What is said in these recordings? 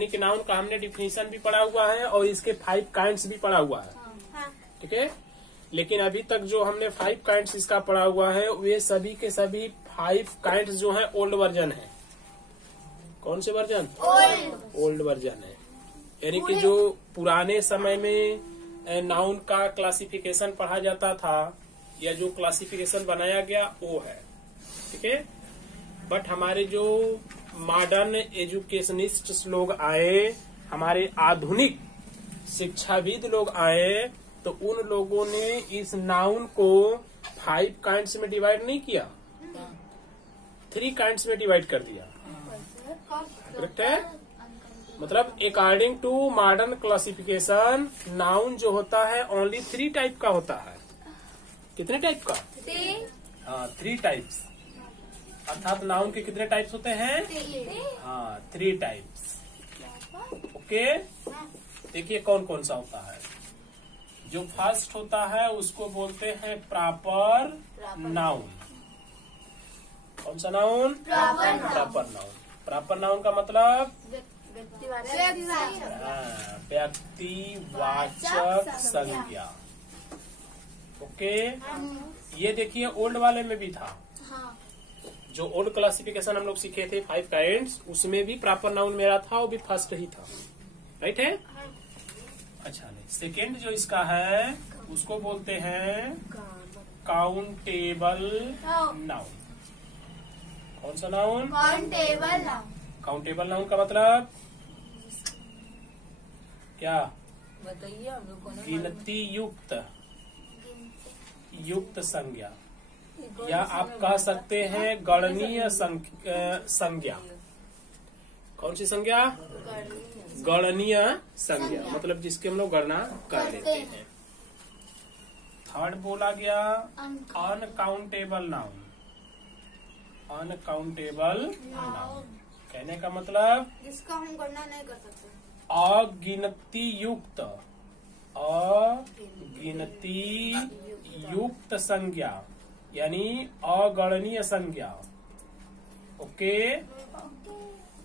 यानी कि नाउन का हमने डिफिनीशन भी पढ़ा हुआ है और इसके 5 काइंड्स भी पढ़ा हुआ है, ठीक है। लेकिन अभी तक जो हमने 5 काइंड्स इसका पढ़ा हुआ है वे सभी के सभी 5 काइंड्स जो है ओल्ड वर्जन है। कौन से वर्जन? ओल्ड वर्जन है, यानी कि जो पुराने समय में नाउन का क्लासिफिकेशन पढ़ा जाता था या जो क्लासिफिकेशन बनाया गया वो है, ठीक है। बट हमारे जो मॉडर्न एजुकेशनिस्ट लोग आए, हमारे आधुनिक शिक्षाविद लोग आए, तो उन लोगों ने इस नाउन को 5 काइंड्स में डिवाइड नहीं किया, 3 काइंड्स में डिवाइड कर दिया। करेक्ट है? मतलब according to modern classification noun जो होता है ओनली 3 टाइप का होता है। कितने टाइप का? 3 टाइप्स। अर्थात नाउन के कितने टाइप्स होते हैं? 3 टाइप्स। ओके, देखिए कौन कौन सा होता है। जो फर्स्ट होता है उसको बोलते हैं प्रॉपर नाउन। कौन सा noun? Proper noun. Proper noun का मतलब व्यक्तिवाचक संज्ञा। ओके, ये देखिए ओल्ड वाले में भी था। जो ओल्ड क्लासिफिकेशन हम लोग सीखे थे 5 काइंड्स, उसमें भी प्रॉपर नाउन मेरा था, वो भी फर्स्ट ही था। राइट है? अच्छा, नहीं, सेकेंड जो इसका है उसको बोलते हैं काउंटेबल नाउन। कौन सा noun? Countable noun. Countable noun का मतलब क्या? बताइए हम लोग को। गिनती युक्त संज्ञा, या आप कह सकते हैं गणनीय संज्ञा। कौन सी संज्ञा? गणनीय संज्ञा, मतलब जिसके हम लोग गणना कर लेते हैं। थर्ड बोला गया अनकाउंटेबल नाउन। अनकाउंटेबल नाउन कहने का मतलब जिसका हम गणना नहीं कर सकते। अगिनती युक्त संज्ञा, यानी अगणनीय संज्ञा। ओके,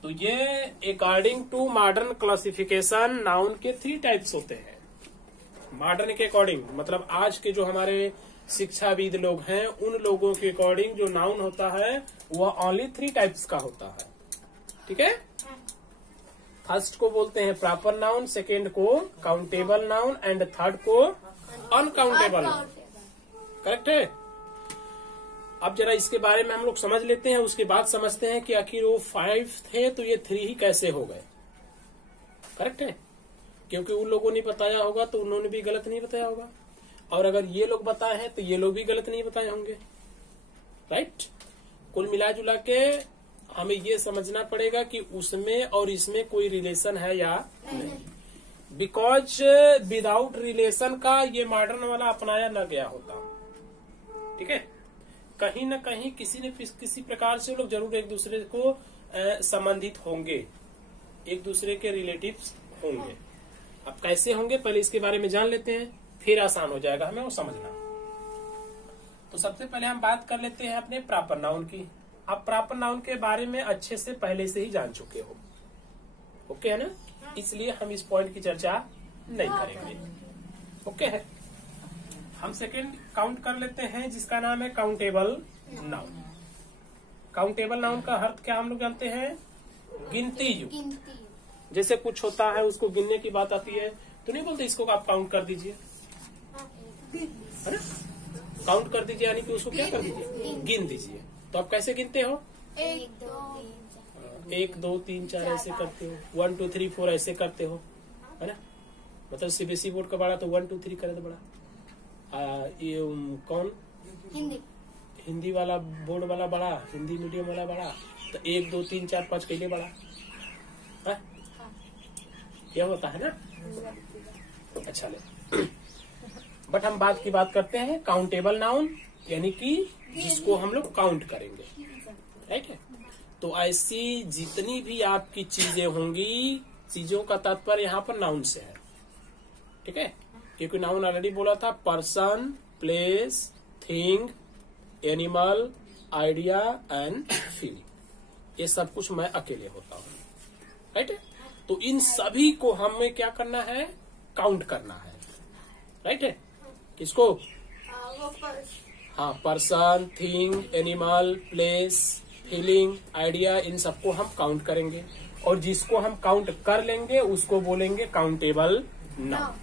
तो ये according to modern classification noun के 3 टाइप्स होते हैं। मॉडर्न के अकॉर्डिंग मतलब आज के जो हमारे शिक्षाविद लोग हैं उन लोगों के अकॉर्डिंग जो नाउन होता है वह ओनली 3 टाइप्स का होता है, ठीक है। फर्स्ट को बोलते हैं प्रॉपर नाउन, सेकेंड को काउंटेबल नाउन एंड थर्ड को अनकाउंटेबल नाउन। करेक्ट है? अब जरा इसके बारे में हम लोग समझ लेते हैं, उसके बाद समझते हैं कि आखिर वो 5 थे तो ये 3 ही कैसे हो गए। करेक्ट है? क्योंकि उन लोगों ने बताया होगा तो उन्होंने भी गलत नहीं बताया होगा, और अगर ये लोग बताए हैं तो ये लोग भी गलत नहीं बताए होंगे। राइट? कुल मिला जुला के हमें ये समझना पड़ेगा कि उसमें और इसमें कोई रिलेशन है या नहीं। बिकॉज विदाउट रिलेशन का ये मॉडर्न वाला अपनाया न गया होता। ठीक है? कहीं न कहीं किसी न किसी प्रकार से लोग जरूर एक दूसरे को संबंधित होंगे, एक दूसरे के रिलेटिव्स होंगे। अब कैसे होंगे पहले इसके बारे में जान लेते हैं, फिर आसान हो जाएगा हमें वो समझना। तो सबसे पहले हम बात कर लेते हैं अपने प्रॉपर नाउन की। आप प्रॉपर नाउन के बारे में अच्छे से पहले से ही जान चुके हो, ओके है ना? इसलिए हम इस पॉइंट की चर्चा नहीं करेंगे, ओके है। हम सेकेंड काउंट कर लेते हैं जिसका नाम है काउंटेबल नाउन। काउंटेबल नाउन का अर्थ क्या हम लोग जानते हैं? गिनती युक्त। जैसे कुछ होता है उसको गिनने की बात आती है तो नहीं बोलते इसको आप काउंट कर दीजिए, है ना? काउंट कर दीजिए यानी कि उसको क्या कर दीजिए? गिन दीजिए। तो आप कैसे गिनते हो? 1 2 3 4 ऐसे करते हो, 1 2 3 4 ऐसे करते हो, है ना? मतलब सीबीएसई बोर्ड का बड़ा तो 1 2 3 करे तो बड़ा। ये कौन हिंदी वाला बोर्ड वाला बड़ा, हिंदी मीडियम वाला बड़ा, तो 1 2 3 4 5 के लिए बड़ा है? क्या होता है ना? अच्छा ले बट हम बात करते हैं काउंटेबल नाउन, यानी कि जिसको हम लोग काउंट करेंगे। राइट है? तो ऐसी जितनी भी आपकी चीजें होंगी, चीजों का तात्पर्य यहाँ पर नाउन से है, ठीक है? क्योंकि नाउन ऑलरेडी बोला था person, place, thing, animal, idea and feeling. ये सब कुछ मैं अकेले होता हूँ। राइट है? तो इन सभी को हमें क्या करना है, काउंट करना है, राइट है। किसको? वो पर्स। हाँ, person, thing, animal, place, feeling, idea, इन सबको हम काउंट करेंगे और जिसको हम काउंट कर लेंगे उसको बोलेंगे काउंटेबल नाउन।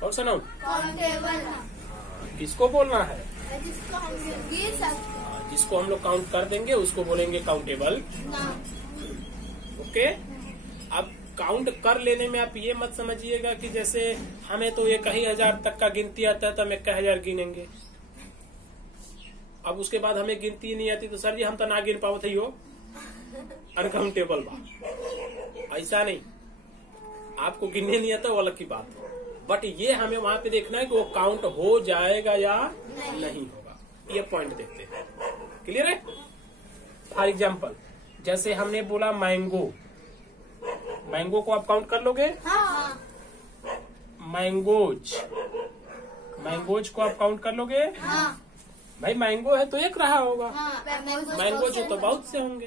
कौन सा नाउन? काउंटेबल। किसको बोलना है? जिसको हम गिन सकते जिसको हम लोग काउंट कर देंगे उसको बोलेंगे काउंटेबल। नाउन। ओके। अब काउंट कर लेने में आप ये मत समझिएगा कि जैसे हमें तो 1000 तक का गिनती आता है तो हम 1000 गिनेंगे, अब उसके बाद हमें गिनती नहीं आती तो सर जी हम तो ना गिन पाओ थे, हो अनकाउंटेबल बा। ऐसा नहीं, आपको गिनने नहीं आता वो अलग की बात है, बट ये हमें वहां पे देखना है कि वो काउंट हो जाएगा या नहीं होगा, ये पॉइंट देखते हैं। क्लियर है? फॉर एग्जाम्पल जैसे हमने बोला मैंगो, मैंगो को आप काउंट कर लोगे? हाँ। मैंगोज, मैंगोज को आप काउंट कर लोगे? हाँ। भाई मैंगो है तो एक रहा होगा, हाँ। मैंगोज तो बहुत से होंगे,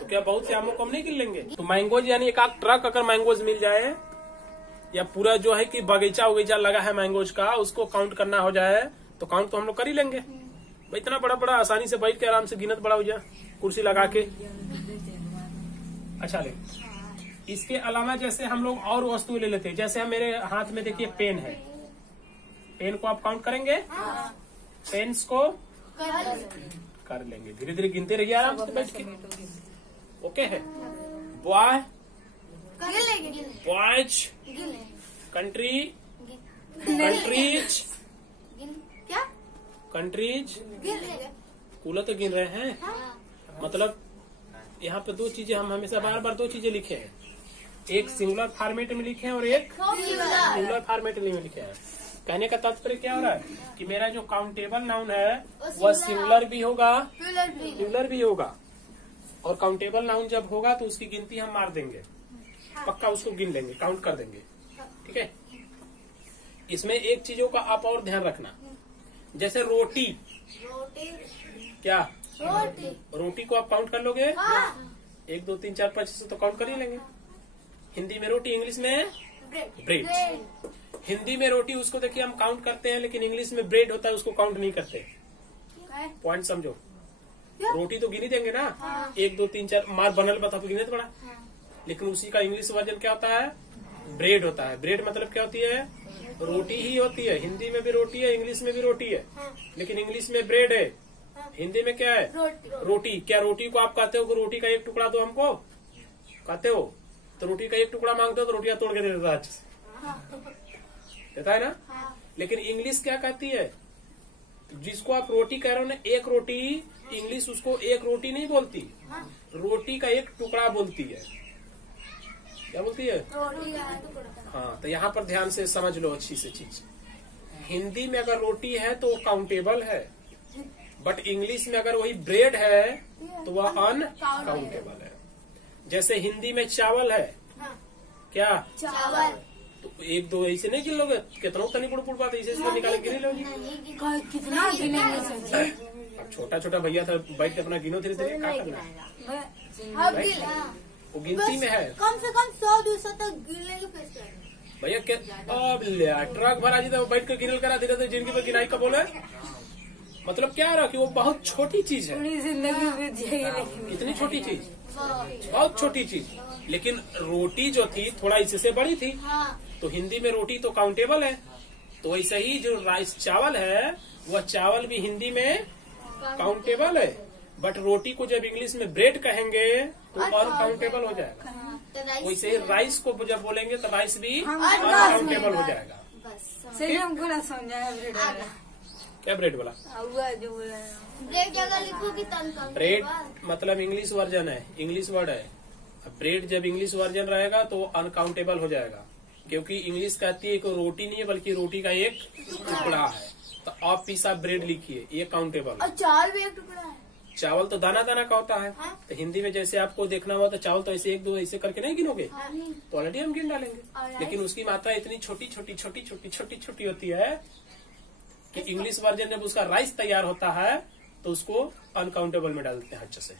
तो क्या बहुत से आमों को हम नहीं गिन लेंगे? तो मैंगोज यानी एक आध ट्रक अगर मैंगोज मिल जाए या पूरा जो है कि बगीचा उगीचा लगा है मैंगोज का, उसको काउंट करना हो जाए तो काउंट तो हम लोग कर ही लेंगे। भाई इतना बड़ा बड़ा आसानी से बैठ के आराम से गिनत बड़ा हो जाए कुर्सी लगा के। अच्छा ले, इसके अलावा जैसे हम लोग और वस्तु ले लेते हैं, जैसे हम मेरे हाथ में देखिए पेन है, पेन को आप काउंट करेंगे? पेन्स को कर लेंगे, धीरे धीरे गिनते रहिए आराम से बैठ के। ओके है। बॉय, बॉयज, कंट्री, कंट्रीज, क्या? कंट्रीज, गिन लेंगे। कूलर तो गिन रहे हैं। मतलब यहाँ पे दो चीजें हम हमेशा बार बार दो चीजें लिखे हैं, एक सिंगुलर फॉर्मेट में लिखे हैं और एक सिंगुलर फॉर्मेट में लिखे हैं। कहने का तात्पर्य क्या हो रहा है कि मेरा जो काउंटेबल नाउन है वह सिंगुलर भी होगा, सिंगुलर भी होगा, और काउंटेबल नाउन जब होगा तो उसकी गिनती हम मार देंगे, पक्का उसको गिन लेंगे, काउंट कर देंगे। ठीक है। इसमें एक चीजों का आप और ध्यान रखना, जैसे रोटी, रोटी, क्या रोटी, रोटी को आप काउंट कर लोगे? हाँ। 1 2 3 4 5 से तो काउंट कर ही लेंगे। हिंदी में रोटी, इंग्लिश में ब्रेड। हिंदी में रोटी उसको देखिए हम काउंट करते हैं, लेकिन इंग्लिश में ब्रेड होता है उसको काउंट नहीं करते। पॉइंट समझो, रोटी तो गिनी देंगे ना, 1 2 3 4 मार बनल बता तो गिने तो बड़ा, लेकिन उसी का इंग्लिश वर्जन क्या होता है? ब्रेड होता है। ब्रेड मतलब क्या होती है? रोटी ही होती है। हिंदी में भी रोटी है, इंग्लिश में भी रोटी है, लेकिन इंग्लिश में ब्रेड है, हिंदी में क्या है? रोटी। क्या रोटी को आप कहते हो कि रोटी का एक टुकड़ा दो हमको? कहते हो? तो रोटी का एक टुकड़ा मांगते हो तो रोटियां तोड़ के दे देता अच्छे से, देता है ना। लेकिन इंग्लिश क्या कहती है? जिसको आप रोटी कह रहे हो ना, एक रोटी, इंग्लिश उसको एक रोटी नहीं बोलती, रोटी का एक टुकड़ा बोलती है। क्या बोलती है? रोटी का टुकड़ा। हाँ, तो यहाँ पर ध्यान से समझ लो अच्छी से चीज। हिंदी में अगर रोटी है तो काउंटेबल है, बट इंग्लिश में अगर वही ब्रेड है तो वह अनकाउंटेबल है। जैसे हिंदी में चावल है, क्या चावल, तो 1 2 ऐसे नहीं गिन लोगे, कितना तनी बुड़ बात ऐसे इसको निकाल के गिन लोगे। कितना गिनेंगे? अब छोटा छोटा भैया था, बैठ के अपना गिनो धीरे धीरे, क्या करना है? हम गिन, वो गिनती में है। कम से कम 100-200 तक गिन लेंगे फिर। भैया क्या अब ले ट्रक भरा जी तो बैठ कर गिनल करा धीरे धीरे, जिंदगी में गिनाई का बोले मतलब क्या रहा कि वो बहुत छोटी चीज है, कितनी छोटी चीज, बहुत छोटी चीज। लेकिन रोटी जो थी थोड़ा इससे बड़ी थी, तो हिंदी में रोटी तो काउंटेबल है। तो वैसे ही जो राइस चावल है वह चावल भी हिंदी में काउंटेबल है, बट रोटी को जब इंग्लिश में ब्रेड कहेंगे तो अनकाउंटेबल हो जाएगा। वैसे ही राइस को जब बोलेंगे तो राइस भी अनकाउंटेबल हो जाएगा। सही हमको ना समझाया ब्रेड वाला। क्या ब्रेड वाला? जो बोला ब्रेड जगह लिखोगी तो ब्रेड मतलब इंग्लिश वर्जन है, इंग्लिश वर्ड है। ब्रेड जब इंग्लिश वर्जन रहेगा तो अनकाउंटेबल हो जाएगा, क्योंकि इंग्लिश कहती है कि रोटी नहीं है बल्कि रोटी का एक टुकड़ा है। तो आप पीसा ब्रेड लिखिए, ये काउंटेबल। और चावल भी एक टुकड़ा है। चावल तो दाना दाना का होता है। तो हिंदी में जैसे आपको देखना हुआ तो चावल तो ऐसे 1 2 ऐसे करके नहीं गिनोगे, तो ऑलरेडी हम गिन डालेंगे। लेकिन उसकी मात्रा इतनी छोटी छोटी छोटी छोटी छोटी छोटी होती है कि इंग्लिश वर्जन जब उसका राइस तैयार होता है तो उसको अनकाउंटेबल में डालते हैं अच्छे से।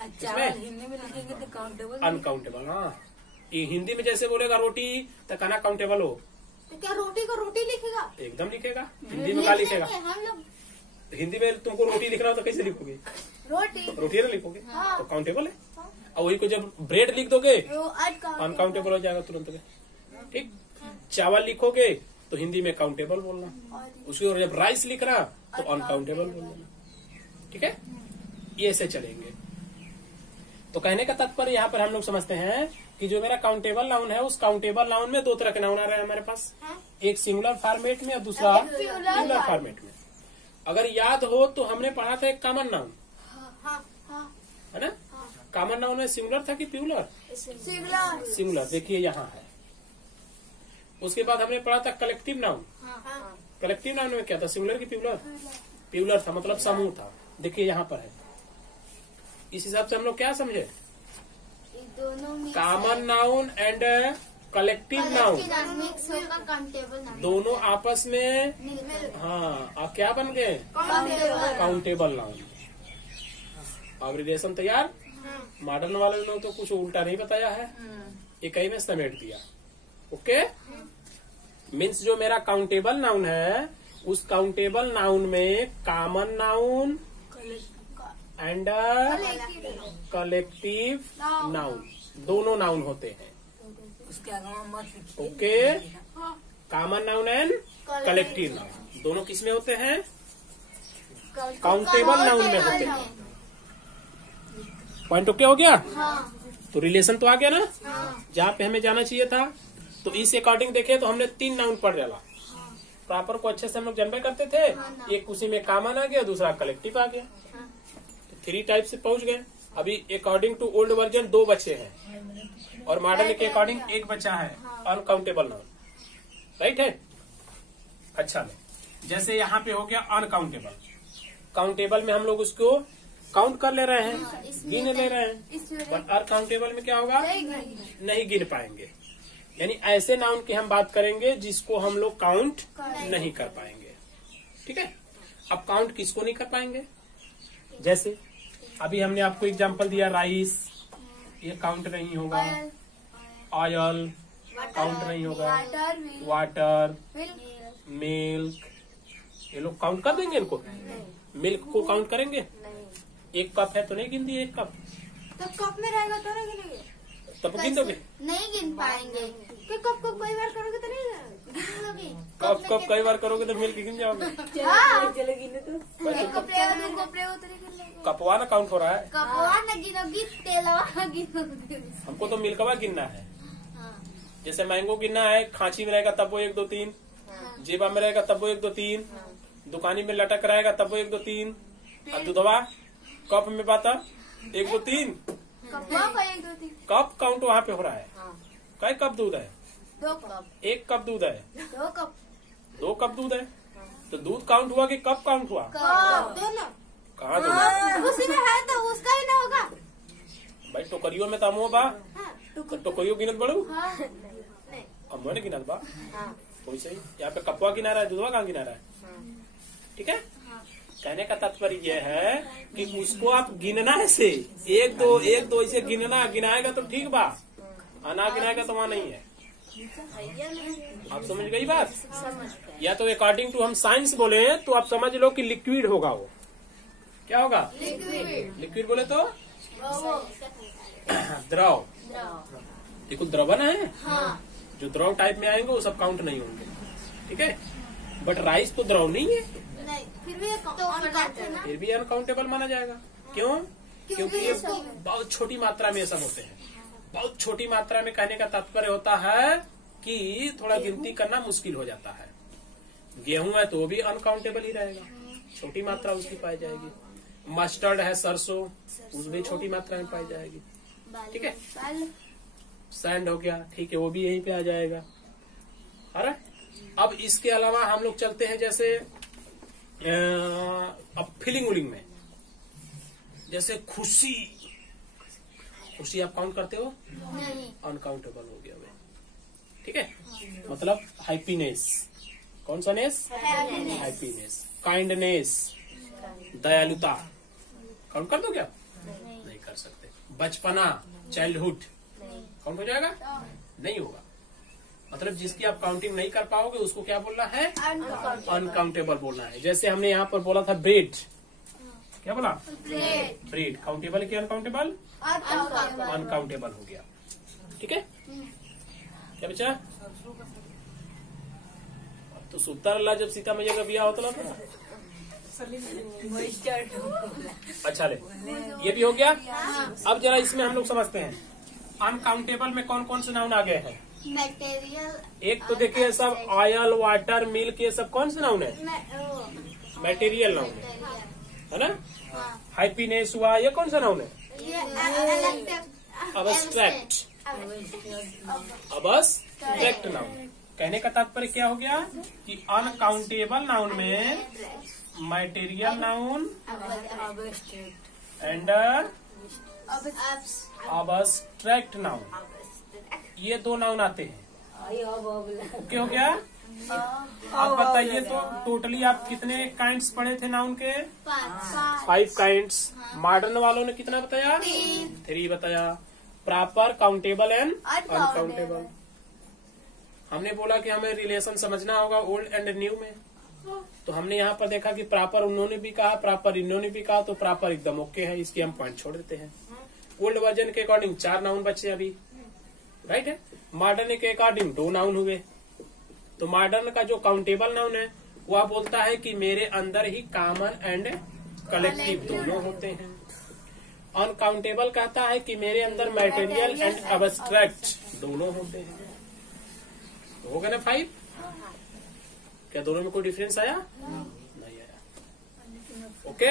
चावल हिंदी में लिखेंगे तो काउंटेबल अनकाउंटेबल। हाँ, ये हिंदी में जैसे बोलेगा रोटी तो कहना काउंटेबल हो, तो क्या रोटी को रोटी लिखेगा? एकदम लिखेगा। हिंदी में क्या लिखेगा? हम लोग हिंदी में तुमको रोटी लिखना हो तो कैसे लिखोगे? रोटी रोटी ना लिखोगे हाँ। तो काउंटेबल है। और वही को जब ब्रेड लिख दोगे वो अनकाउंटेबल हो जाएगा तुरंत में। ठीक, चावल लिखोगे तो हिंदी में काउंटेबल बोलना, उसके और जब राइस लिखना तो अनकाउंटेबल बोलना। ठीक है, ये ऐसे चलेंगे। तो कहने का तात्पर्य यहाँ पर हम लोग समझते हैं कि जो मेरा काउंटेबल नाउन है, उस काउंटेबल नाउन में दो तरह के नाउन आ रहे हैं हमारे पास, एक सिंगुलर फॉर्मेट में और दूसरा प्लूरल फॉर्मेट में। अगर याद हो तो हमने पढ़ा था एक कॉमन नाउन, है ना? कॉमन नाउन में सिंगुलर था कि प्लूरल? सिंगुलर। देखिए यहाँ है। उसके बाद हमने पढ़ा था कलेक्टिव नाउन। कलेक्टिव नाउन में क्या था, सिंगुलर की प्लूरल? प्लूरल था, मतलब समूह था। देखिए यहाँ पर है। इस हिसाब से हम लोग क्या समझे, common noun and collective noun दोनों आपस में, हाँ, क्या बन गए? Countable noun. अब रिलेशन तैयार। मॉडर्न वाले ने तो कुछ उल्टा नहीं बताया है, एक ही में समेट दिया। ओके, मीन्स जो मेरा काउंटेबल नाउन है, उस काउंटेबल नाउन में common noun and collective noun दोनों नाउन होते हैं। उसके आगे मत लिखिए। Okay, common noun and collective noun दोनों किस में होते हैं? काउंटेबल नाउन में होते हैं। पॉइंट ओके हो गया? तो रिलेशन तो आ गया ना जहाँ पे हमें जाना चाहिए था। तो इस अकॉर्डिंग देखे तो हमने 3 नाउन पढ़ डाला। प्रॉपर को अच्छे से हम लोग जनरल करते थे, एक उसी में कॉमन आ गया, दूसरा कलेक्टिव आ गया, तो 3 टाइप से पहुंच गए। अभी अकॉर्डिंग टू ओल्ड वर्जन 2 बचे हैं और मॉडर्न के अकॉर्डिंग 1 बचा है, अनकाउंटेबल नाउन। राइट है? अच्छा, जैसे यहाँ पे हो गया अनकाउंटेबल। काउंटेबल में हम लोग उसको काउंट कर ले रहे हैं, गिन ले रहे हैं, बट अनकाउंटेबल में क्या होगा? नहीं गिन पाएंगे। यानी ऐसे नाउन की हम बात करेंगे जिसको हम लोग काउंट नहीं कर पाएंगे। ठीक है, अब काउंट किसको नहीं कर पाएंगे? जैसे अभी हमने आपको एग्जांपल दिया, राइस, ये काउंट नहीं होगा। ऑयल काउंट नहीं होगा। वाटर, मिल्क, ये लोग काउंट कर देंगे इनको? मिल्क को काउंट करेंगे? 1 कप है तो नहीं गिन दिए 1 कप, तो कप में रहेगा तो नहीं गिनेंगे, तब गिन दोगे? नहीं गिन पाएंगे। कि कप को कई बार करोगे तो नहीं गिनोगे। कप कई बार करोगे तो मिल्क गिन जाओगे। चले गिने तो एक कप रहेगा, 2 कप रहेगा तो नहीं गिनोगे। कपवा ना काउंट हो रहा है, कपवा न गिनोगी, तेलवा गिनोगे। हमको तो मिल्कवा गिनना है। जैसे मैंगो गिनना है, खांची में रहेगा तब वो 1 2 3, जेबा में रहेगा तब वो 1 2 3, दुकानी में लटक रहेगा तब वो 1 2 3, और दूधवा कप में बाता 1 2 3। कपवा का 1 2 3 कप काउंट वहाँ पे हो रहा है। कई कप दूध है? 2 कप। 1 कप दूध है, 2 कप। 2 कप दूध है, तो दूध काउंट हुआ कि कप काउंट हुआ? कप दोनों कहाँ दोनों? उसी में है तो उसका ही ना होगा। भाई टोकरियो में तमो बा, तो टोकरियो गिनत बड़ू, हाँ, नहीं। अब मैंने गिनत बा, तो सही। यहाँ पे कपवा गिना रहा है, दूधवा कहाँ गिना रहा है? ठीक है, कहने का तात्पर्य यह है कि उसको आप गिनना ऐसे 1 2 ऐसे गिनना, गिनाएगा तो ठीक बा, ना गिनाएगा तो वहाँ नहीं है। आप समझ गई बात? या तो अकॉर्डिंग टू हम साइंस बोले तो आप समझ लो कि लिक्विड होगा। वो क्या होगा? लिक्विड बोले तो द्रव। देखो द्रवन है, जो द्रव टाइप में आएंगे वो सब काउंट नहीं होंगे। ठीक है, बट राइस तो द्रव नहीं है, नहीं, फिर भी तो फिर भी अनकाउंटेबल माना जाएगा। क्यों? क्योंकि ये बहुत छोटी मात्रा में सब होते हैं। बहुत छोटी मात्रा में कहने का तात्पर्य होता है कि थोड़ा गिनती करना मुश्किल हो जाता है। गेहूं है तो वो भी अनकाउंटेबल ही रहेगा, छोटी मात्रा उसकी पाई जाएगी। मस्टर्ड है, सरसों, उसमें छोटी मात्रा में पाई जाएगी। ठीक है, सैंड हो गया, ठीक है, वो भी यहीं पे आ जाएगा। अरे अब इसके अलावा हम लोग चलते हैं जैसे अब फीलिंग उलिंग में, जैसे खुशी, खुशी आप काउंट करते हो? अनकाउंटेबल हो गया वे। ठीक है, मतलब हैप्पीनेस, कौन सा नेस? हैप्पीनेस। काइंडनेस, दयालुता, काउंट कर दो क्या? नहीं कर सकते। बचपना, चाइल्डहुड काउंट हो जाएगा? नहीं होगा। मतलब जिसकी आप काउंटिंग नहीं कर पाओगे उसको क्या बोलना है? अनकाउंटेबल बोलना है। जैसे हमने यहाँ पर बोला था ब्रेड, क्या बोला? ब्रेड काउंटेबल की अनकाउंटेबल? अनकाउंटेबल हो गया। ठीक है, क्या बचा? तो सुतर अल्लाह जब सीता मैया का बिया होता था। अच्छा ले, ये भी हो गया। अब जरा इसमें हम लोग समझते हैं अनकाउंटेबल में कौन कौन से नाउन आ गए हैं। मटेरियल। एक तो देखिए सब ऑयल, वाटर, मिल्क, ये सब कौन से नाउन है? मटेरियल नाउन है ना। हैप्पीनेस हुआ, ये कौन सा नाउन है? Abstract, abstract noun. कहने का तात्पर्य क्या हो गया कि अनकाउंटेबल नाउन में material noun and abstract noun, ये दो नाउन आते हैं। ओके हो गया। आप बताइए तो टोटली आप कितने काइंड्स पढ़े थे नाउन के? 5 काइंड्स। मॉडर्न वालों ने कितना बताया? 3 बताया। Proper, countable and uncountable. हमने बोला कि हमें रिलेशन समझना होगा ओल्ड एंड न्यू में, तो हमने यहाँ पर देखा कि प्रॉपर उन्होंने भी कहा, प्रॉपर इन्होंने भी कहा, तो प्रॉपर एकदम ओके है, इसकी हम पॉइंट छोड़ देते हैं। ओल्ड वर्जन के अकॉर्डिंग 4 नाउन बचे अभी, राइट है। मॉडर्न के अकॉर्डिंग 2 नाउन हुए। तो मॉडर्न का जो काउंटेबल नाउन है वह बोलता है कि मेरे अंदर ही कॉमन एंड कलेक्टिव दोनों होते हैं। अनकाउंटेबल कहता है कि मेरे अंदर मटेरियल एंड अबस्ट्रैक्ट दोनों होते हैं। तो हो गया ना 5? क्या दोनों में कोई डिफरेंस आया? नहीं आया। ओके,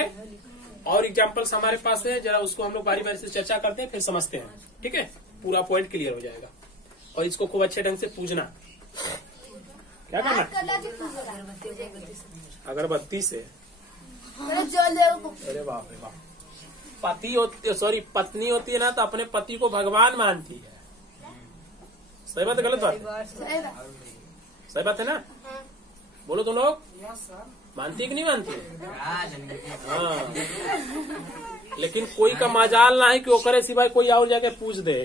और एग्जांपल्स हमारे पास है, जरा उसको हम लोग बारी बारी से चर्चा करते हैं, फिर समझते हैं। ठीक है, पूरा पॉइंट क्लियर हो जाएगा। और इसको खूब अच्छे ढंग से पूजना। क्या करना? अगरबत्ती से। अरे बाप रे बाप। पत्नी होती है ना तो अपने पति को भगवान मानती है। सही बात है गलत बात? सही बात है ना? बोलो तुम लोग, मानती है कि नहीं मानती है? हाँ, लेकिन कोई का मजाल ना है कि वो करे सिवाय कोई और जाके पूछ दे।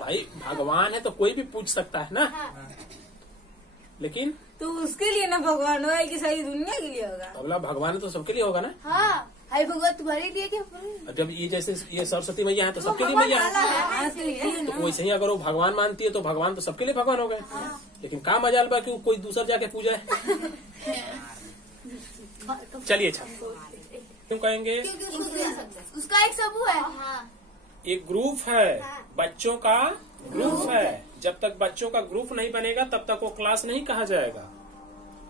भाई भगवान है तो कोई भी पूछ सकता है ना, लेकिन तो उसके लिए ना भगवान होगा कि सारी दुनिया के लिए होगा? अगला भगवान है तो सबके लिए होगा ना। हाँ, हाय भगवान तुम्हारे लिए क्या? जब ये जैसे ये सरस्वती मैया है तो सबके लिए मैया है, तो वैसे ही अगर वो भगवान मानती है तो भगवान तो सबके लिए भगवान हो गए। लेकिन काम मजाल बा कि कोई दूसरा जाके पूजा है। चलिए अच्छा, तुम कहेंगे उसका एक समूह है। एक ग्रुप है, बच्चों का ग्रुप है। जब तक बच्चों का ग्रुप नहीं बनेगा तब तक वो क्लास नहीं कहा जाएगा।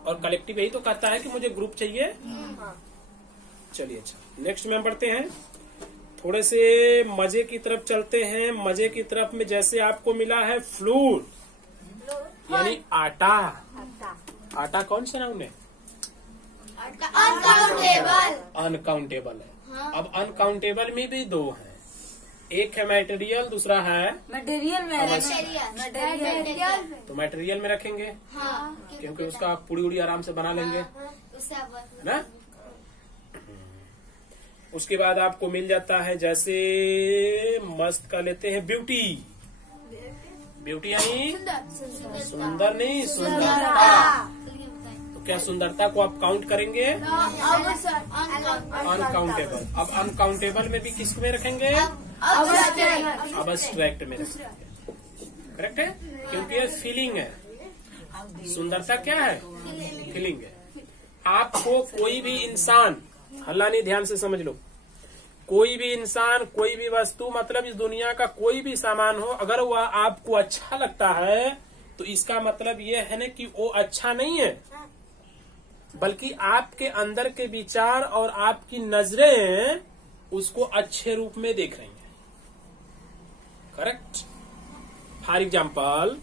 और कलेक्टिव यही तो कहता है कि मुझे ग्रुप चाहिए। चलिए अच्छा, नेक्स्ट में हम बढ़ते हैं। थोड़े से मजे की तरफ चलते हैं। मजे की तरफ में जैसे आपको मिला है फ्लूर, यानी आटा। आटा कौन सा नाउन है? अनकाउंटेबल है। अब अनकाउंटेबल में भी 2 हैं, एक है मटेरियल, दूसरा है मटेरियल में। तो मटेरियल में रखेंगे क्योंकि उसका पूरी उड़ी आराम से बना लेंगे ना। उसके बाद आपको मिल जाता है जैसे मस्त का लेते हैं ब्यूटी। ब्यूटी यानी सुंदर नहीं, सुंदरता। तो क्या सुंदरता को आप काउंट करेंगे? अनकाउंटेबल। अब अनकाउंटेबल में भी किस में रखेंगे? अबस्ट्रैक्ट में रखेंगे। करेक्ट है, क्योंकि ये फीलिंग है। सुंदरता क्या है? फीलिंग है। आपको कोई भी इंसान, हल्ला नहीं, ध्यान से समझ लो, कोई भी इंसान, कोई भी वस्तु, मतलब इस दुनिया का कोई भी सामान हो, अगर वह आपको अच्छा लगता है तो इसका मतलब ये है ना कि वो अच्छा नहीं है, बल्कि आपके अंदर के विचार और आपकी नजरें उसको अच्छे रूप में देख रही हैं। करेक्ट। फॉर एग्जाम्पल,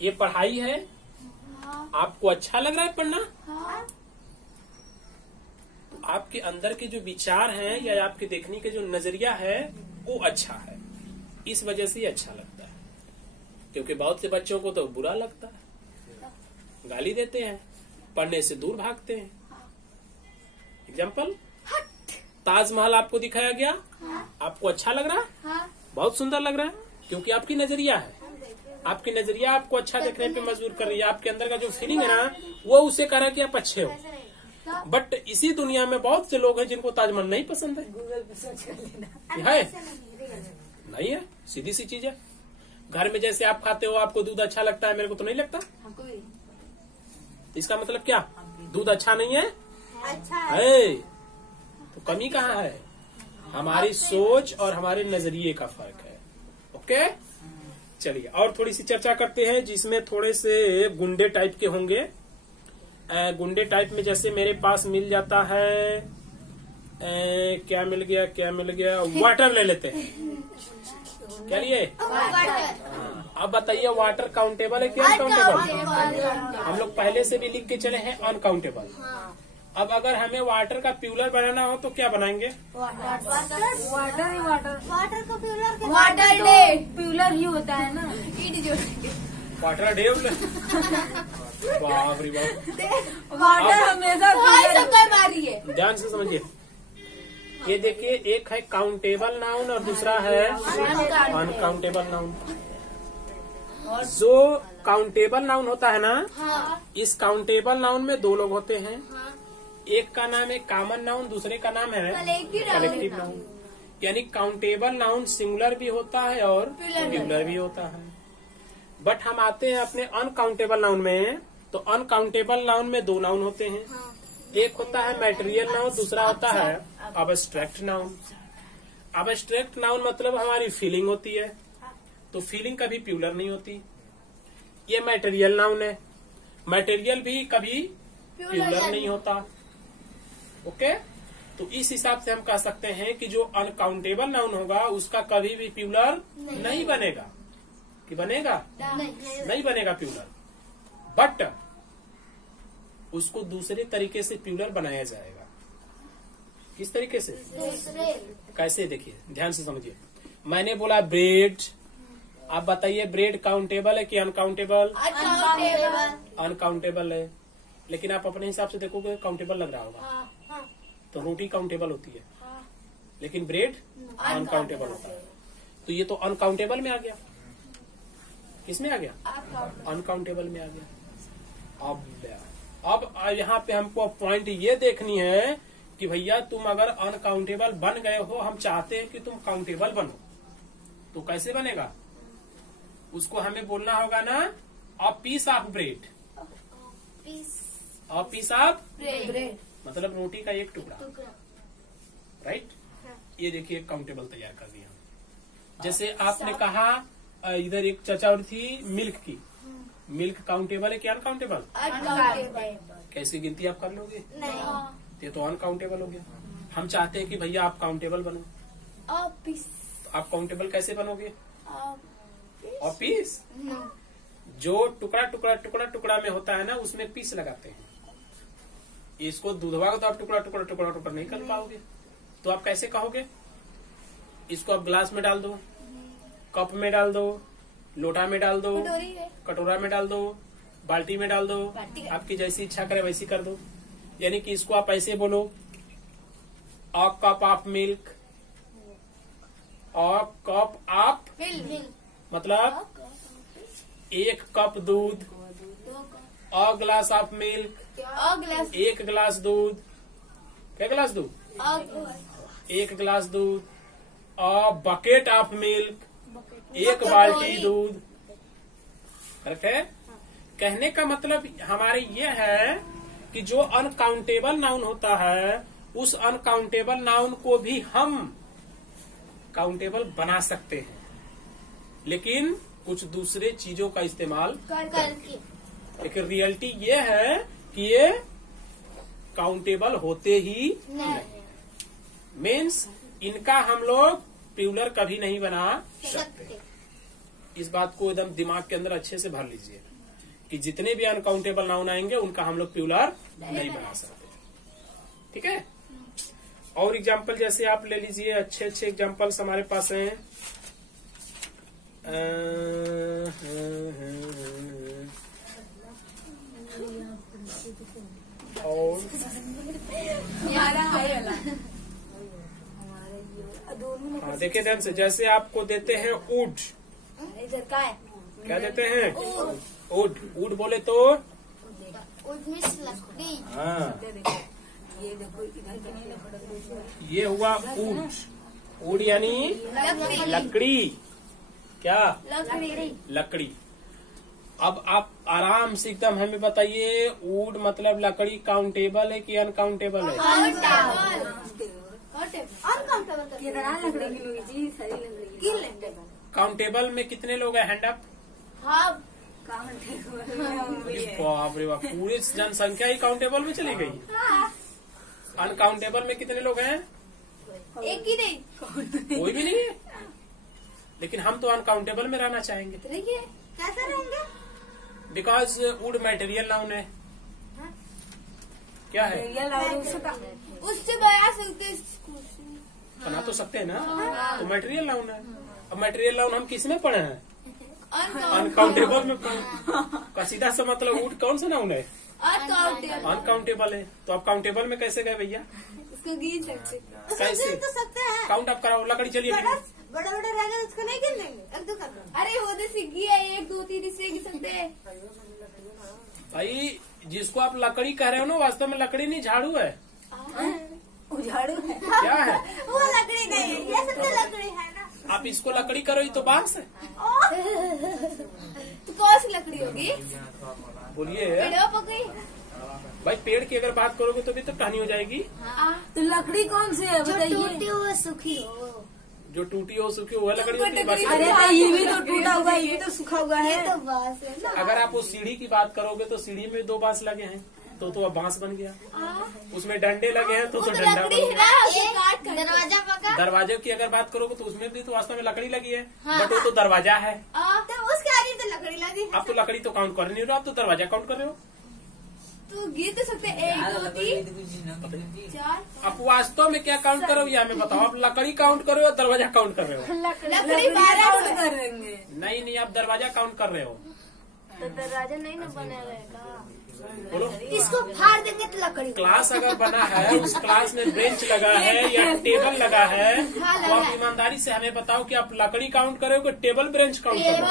ये पढ़ाई है, आपको अच्छा लग रहा है पढ़ना, आपके अंदर के जो विचार हैं या आपके देखने के जो नजरिया है वो अच्छा है, इस वजह से अच्छा लगता है। क्योंकि बहुत से बच्चों को तो बुरा लगता है, गाली देते हैं, पढ़ने से दूर भागते हैं। एग्जाम्पल, ताजमहल आपको दिखाया गया, आपको अच्छा लग रहा है, हाँ बहुत सुंदर लग रहा है, क्योंकि आपकी नजरिया है, आपकी नजरिया आपको अच्छा देखने पे मजबूर कर रही है। आपके अंदर का जो फीलिंग है ना, वो उसे कह रहा है कि आप अच्छे हो। बट इसी दुनिया में बहुत से लोग हैं जिनको ताजमहल नहीं पसंद है। गूगल पे सर्च कर लेना। है नहीं है, सीधी सी चीज है। घर में जैसे आप खाते हो, आपको दूध अच्छा लगता है, मेरे को तो नहीं लगता। हमको भी तो इसका मतलब क्या, दूध अच्छा नहीं है? अच्छा है। तो कमी कहाँ है? हमारी सोच और हमारे नजरिए का फर्क है। ओके, चलिए और थोड़ी सी चर्चा करते हैं, जिसमें थोड़े से गुंडे टाइप के होंगे। गुंडे टाइप में जैसे मेरे पास मिल जाता है, क्या मिल गया, वाटर ले लेते हैं। क्या लिए? अब बताइए, वाटर काउंटेबल है कि अनकाउंटेबल? हम लोग पहले से भी लिख के चले हैं अनकाउंटेबल। अब अगर हमें वाटर का प्यूलर बनाना हो तो क्या बनाएंगे? वाटर ही वाटर। वाटर का प्यूलर वाटर डे प्यूलर ही होता है ना। वाटर डेव। बाप रे बाप, वाटर हमेशा प्यूलर। ध्यान से समझिए। ये देखिए, एक है काउंटेबल नाउन और दूसरा है अनकाउंटेबल नाउन। जो काउंटेबल नाउन होता है ना, इस काउंटेबल नाउन में दो लोग होते हैं। एक का नाम है कॉमन नाउन, दूसरे का नाम है कलेक्टिव नाउन। यानी काउंटेबल नाउन सिंगुलर भी होता है और प्लूरल भी होता है। बट हम आते हैं अपने अनकाउंटेबल नाउन में, तो अनकाउंटेबल नाउन में दो नाउन होते हैं। एक होता है मैटेरियल नाउन, दूसरा होता है अबस्ट्रैक्ट नाउन। अबस्ट्रैक्ट नाउन मतलब हमारी फीलिंग होती है, तो फीलिंग कभी प्लूरल नहीं होती। ये मैटेरियल नाउन है, मैटेरियल भी कभी प्लूरल नहीं होता। ओके, तो इस हिसाब से हम कह सकते हैं कि जो अनकाउंटेबल नाउन होगा उसका कभी भी प्लूरल नहीं बनेगा। कि बनेगा? नहीं बनेगा प्लूरल। बट उसको दूसरे तरीके से प्लूरल बनाया जाएगा। किस तरीके से? कैसे? देखिए, ध्यान से समझिए। मैंने बोला ब्रेड, आप बताइए ब्रेड काउंटेबल है कि अनकाउंटेबल? अनकाउंटेबल है। लेकिन आप अपने हिसाब से देखोगे काउंटेबल लग रहा होगा। तो रोटी काउंटेबल होती है, लेकिन ब्रेड अनकाउंटेबल होता है। तो ये तो अनकाउंटेबल में आ गया। किस में आ गया? अनकाउंटेबल में आ गया। अब यहाँ पे हमको पॉइंट ये देखनी है कि भैया तुम अगर अनकाउंटेबल बन गए हो, हम चाहते हैं कि तुम काउंटेबल बनो, तो कैसे बनेगा? उसको हमें बोलना होगा ना, a piece of bread. A piece of bread मतलब रोटी का एक टुकड़ा। राइट? ये देखिए काउंटेबल तैयार कर दिया। जैसे आपने कहा, इधर एक चर्चा और थी मिल्क की। मिल्क काउंटेबल है कि अनकाउंटेबल? कैसी गिनती आप कर लोगे? ये तो अनकाउंटेबल हो गया। हम चाहते हैं कि भैया आप काउंटेबल बनो। आप काउंटेबल कैसे बनोगे? और पीस, जो टुकड़ा टुकड़ा टुकड़ा टुकड़ा में होता है ना, उसमें पीस लगाते हैं। इसको दूधवा को तो आप टुकड़ा टुकड़ा टुकड़ा टुकड़ा नहीं कर पाओगे, तो आप कैसे कहोगे? इसको आप ग्लास में डाल दो, कप में डाल दो, लोटा में डाल दो, कटोरा में डाल दो, बाल्टी में डाल दो, आपकी जैसी इच्छा करे वैसी कर दो। यानी कि इसको आप ऐसे बोलो, a cup of milk, a cup of मतलब एक कप दूध, अ ग्लास ऑफ मिल्क, एक गिलास दूध। क्या गिलास दूध? एक गिलास दूध। अ बकेट ऑफ मिल्क, एक बाल्टी दूध। करेक्ट है? कहने का मतलब हमारे ये है कि जो अनकाउंटेबल नाउन होता है, उस अनकाउंटेबल नाउन को भी हम काउंटेबल बना सकते हैं, लेकिन कुछ दूसरे चीजों का इस्तेमाल करके। लेकिन रियलिटी ये है कि ये काउंटेबल होते ही नहीं। मीन्स इनका हम लोग प्लूरल कभी नहीं बना सकते। इस बात को एकदम दिमाग के अंदर अच्छे से भर लीजिए कि जितने भी अनकाउंटेबल नाउन आएंगे उनका हम लोग प्लूरल नहीं बना सकते। ठीक है? और एग्जाम्पल जैसे आप ले लीजिए, अच्छे अच्छे एग्जाम्पल्स हमारे पास हैं। और हाँ, देखिए ध्यान से, जैसे आपको देते हैं वुड, इधर का है क्या देते हैं? वुड। वुड बोले तो वुड मीन्स लकड़ी। हाँ, ये देखो इधर के नहीं ना, ये हुआ वुड। वुड यानी लकड़ी। लकड़ी। क्या? लकड़ी। लकड़ी। अब आप आराम से एकदम हमें बताइए, वुड मतलब लकड़ी काउंटेबल है कि अनकाउंटेबल है? कितना लकड़ी की लोगी जी, सारी लकड़ी काउंटेबल में कितने लोग हैं? Hand up. हाँ, बाप रे बाप, पूरी जनसंख्या ही काउंटेबल में चली गई। अनकाउंटेबल में कितने लोग हैं? एक ही नहीं। कोई भी नहीं है। लेकिन हम तो अनकाउंटेबल में रहना चाहेंगे, देखिए कैसे रहेंगे? बिकॉज वुड मटेरियल नाउन है। क्या है? उससे बना सकते, बना तो सकते हैं ना, तो मटेरियल नाउन है। अब मटेरियल नाउन हम किस में पढ़े हैं? अनकाउंटेबल में का सीधा सा मतलब वुड कौन सा नाउन है? अनकाउंटेबल है। तो आप काउंटेबल में कैसे गए भैया? उसको गिन सकते, कैसे? तो सकते हैं। काउंट अप कराओ, लकड़ी चलिए गिनिए। बड़ा बड़ा रहेगा तो उसको नहीं गिन लेंगे, एक दो कर दो। अरे वो तो सीखी है, 1 2 3 इससे गिन सकते हैं। भाई जिसको आप लकड़ी कह रहे हो ना, वास्तव में लकड़ी नहीं, झाड़ू है। झाड़ू है। क्या है? वो लकड़ी नहीं है, ये सब तो लकड़ी है ना। आप इसको लकड़ी करो, ये तो बांस है। तो कौन सी लकड़ी होगी? बोलिए पेड़ों पकड़ी। भाई, पेड़ की अगर बात करोगे तो भी तो टहनी हो जाएगी। तो लकड़ी कौन सी है जो बताइए? टूटी हुई सूखी हो। जो टूटी हो सूखी हो, वह लकड़ी होती है। बाकी अरे तो ये भी तो टूटा हुआ है, ये भी तो सूखा हुआ ये है। तो बांस है ना। अगर आप उस सीढ़ी की बात करोगे तो सीढ़ी में 2 बांस लगे हैं, तो अब बांस बन गया। उसमें डंडे लगे हैं तो वो तो डंडा बन लकड़ी है गया। ना, उसे काट कर दरवाजा पका। दरवाजे की अगर बात करोगे तो उसमें भी तो वास्तव में लकड़ी लगी है, बट वो तो दरवाजा है। तो उसके आगे तो लकड़ी लगी। आप तो लकड़ी तो काउंट कर नहीं रहे हो, आप तो दरवाजा काउंट कर रहे हो। तो गिन तो सकते 1 2 3 4। आप वास्तव में क्या काउंट करो ये हमें बताओ। आप लकड़ी काउंट कर रहे हो, दरवाजा काउंट कर रहे हो? लकड़ी 12 काउंट कर देंगे। नहीं, आप दरवाजा काउंट कर रहे हो। तो दरवाजा नहीं ना बना रहेगा। बोलो। इसको फाड़ देंगे तो लकड़ी। क्लास अगर बना है, उस क्लास में बेंच लगा है या टेबल लगा है, तो आप ईमानदारी से हमें बताओ कि आप लकड़ी काउंट कर रहे हो कि टेबल बेंच काउंट कर रहे हो?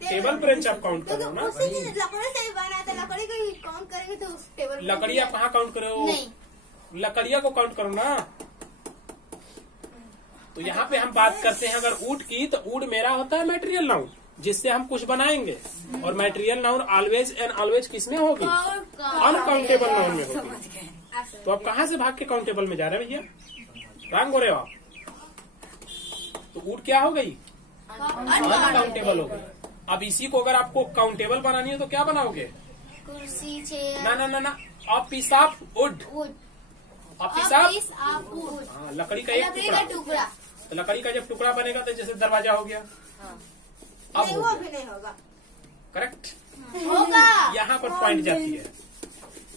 टेबल बेंच आप काउंट कर रहे हो ना। उसी चीज लकड़ी से ही बना था, लकड़ी को ही काउंट करेंगे तो उस टेबल। लकड़ी आप कहाँ काउंट कर रहे हो? नहीं, लकड़िया को काउंट करो ना। तो यहाँ पे हम बात करते हैं अगर वुड की, तो वुड मेरा होता है मटेरियल नाउन, जिससे हम कुछ बनाएंगे। और material noun always and always किसमें होगी? अनकाउंटेबल नाउन में होगी। तो आप कहाँ से भाग के काउंटेबल में जा रहे हैं भैया? रंग हो रहे हो आप। तो वुड क्या हो गई? अनकाउंटेबल हो गई। अब इसी को अगर आपको काउंटेबल बनानी है तो क्या बनाओगे? कुर्सी, चेयर। ना, a piece of wood. Wood. A piece of wood. हाँ, लकड़ी का एक लकड़ी का टुकड़ा। टुकड़ा। तो लकड़ी का जब टुकड़ा बनेगा तो जैसे दरवाजा हो गया। अब नहीं, वो भी नहीं होगा। करेक्ट। होगा। यहाँ पर पॉइंट जाती है।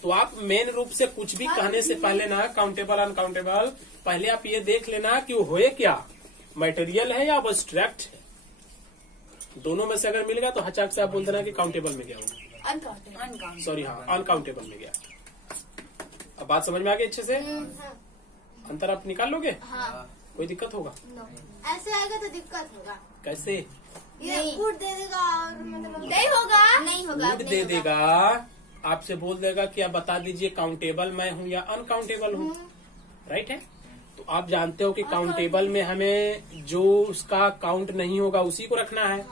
तो आप मेन रूप से कुछ भी कहने से पहले ना, काउंटेबल अनकाउंटेबल, पहले आप ये देख लेना कि वो होए क्या, मटेरियल है या अब्स्ट्रैक्ट है। दोनों में से अगर मिल गया तो हचाक से आप बोल देना कि काउंटेबल में गया होगा। अनकाउंटेबल। सॉरी, हाँ, अनकाउंटेबल में गया। अब बात समझ में आ गई अच्छे से? अंतर आप निकाल लोगे? हाँ। कोई दिक्कत होगा? ऐसे आएगा तो दिक्कत होगा। कैसे? ये वुड दे देगा और मतलब नहीं होगा। नहीं होगा। वुड दे देगा, आपसे बोल देगा कि आप बता दीजिए काउंटेबल मैं हूँ या अनकाउंटेबल हूँ। राइट है? तो आप जानते हो कि काउंटेबल में हमें जो उसका काउंट नहीं होगा उसी को रखना है।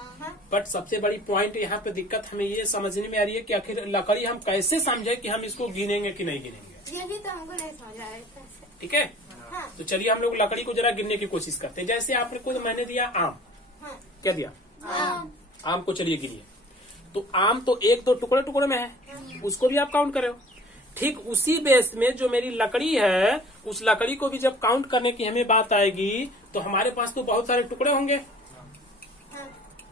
बट सबसे बड़ी पॉइंट यहाँ पे दिक्कत हमें ये समझने में आ रही है कि आखिर लकड़ी हम कैसे समझे कि हम इसको गिनेंगे कि नहीं गिनेंगे। ये भी तो हमको नहीं समझ आ रहा है। ठीक है? हाँ। तो चलिए हम लोग लकड़ी को जरा गिनने की कोशिश करते हैं। जैसे आपको तो मैंने दिया आम। हाँ। क्या दिया? आम को चलिए गिनिए। तो आम तो 1 2 टुकड़े टुकड़े में है, उसको भी आप काउंट करे हो। ठीक उसी बेस में जो मेरी लकड़ी है, उस लकड़ी को भी जब काउंट करने की हमें बात आएगी तो हमारे पास तो बहुत सारे टुकड़े होंगे। हाँ।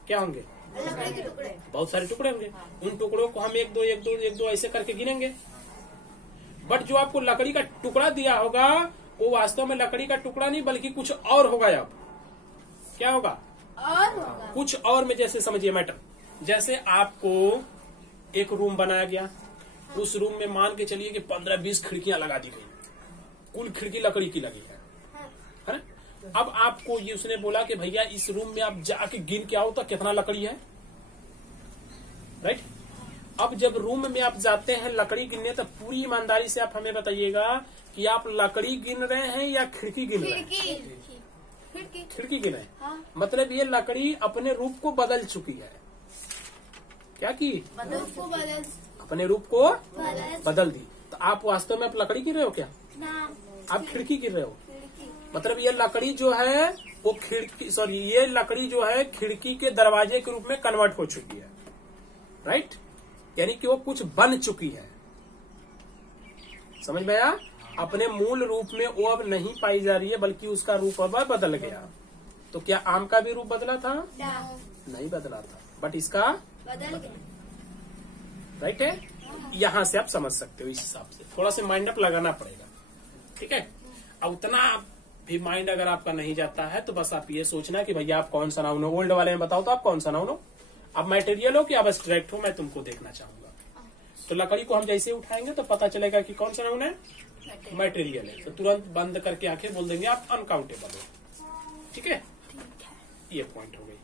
क्या होंगे? लकड़ी के टुकड़े। बहुत सारे टुकड़े होंगे। उन टुकड़ों को हम 1 2 1 2 1 2 ऐसे करके गिनेंगे। बट जो आपको लकड़ी का टुकड़ा दिया होगा वो वास्तव में लकड़ी का टुकड़ा नहीं बल्कि कुछ और होगा। अब क्या होगा? और होगा। कुछ और में जैसे समझिए मैटर, जैसे आपको एक रूम बनाया गया, उस रूम में मान के चलिए कि 15-20 खिड़कियां लगा दी गई, कुल खिड़की लकड़ी की लगी है ना। अब आपको ये उसने बोला कि भैया इस रूम में आप जाके गिन के आओ तो कितना लकड़ी है, राइट। अब जब रूम में आप जाते हैं लकड़ी गिनने, तो पूरी ईमानदारी से आप हमें बताइएगा कि आप लकड़ी गिन रहे हैं या खिड़की गिन रहे हैं? खिड़की गिन रहे हैं। हाँ। मतलब ये लकड़ी अपने रूप को बदल चुकी है। क्या की? अपने रूप को बदल दी। तो आप वास्तव में आप लकड़ी गिन रहे हो क्या? आप खिड़की गिन रहे हो। मतलब ये लकड़ी जो है वो ये लकड़ी जो है खिड़की के दरवाजे के रूप में कन्वर्ट हो चुकी है, राइट। यानी कि वो कुछ बन चुकी है, समझ में आया। अपने मूल रूप में वो अब नहीं पाई जा रही है, बल्कि उसका रूप अब बदल गया। तो क्या आम का भी रूप बदला था? नहीं बदला था, बट इसका बदल गया, राइट है। यहाँ से आप समझ सकते हो। इस हिसाब से थोड़ा सा माइंड अप लगाना पड़ेगा, ठीक है। अब उतना भी माइंड अगर आपका नहीं जाता है तो बस आप ये सोचना कि भैया आप कौन सा नाउन हो। ओल्ड वाले में बताओ तो आप कौन सा नाउन हो, आप मटेरियल हो कि आप एब्स्ट्रैक्ट हो, मैं तुमको देखना चाहूंगा। तो लकड़ी को हम जैसे उठाएंगे तो पता चलेगा कि कौन सा नाउन है, मटेरियल है। तो तुरंत बंद करके आंखें बोल देंगे आप अनकाउंटेबल हो, ठीक है। ये पॉइंट हो गई।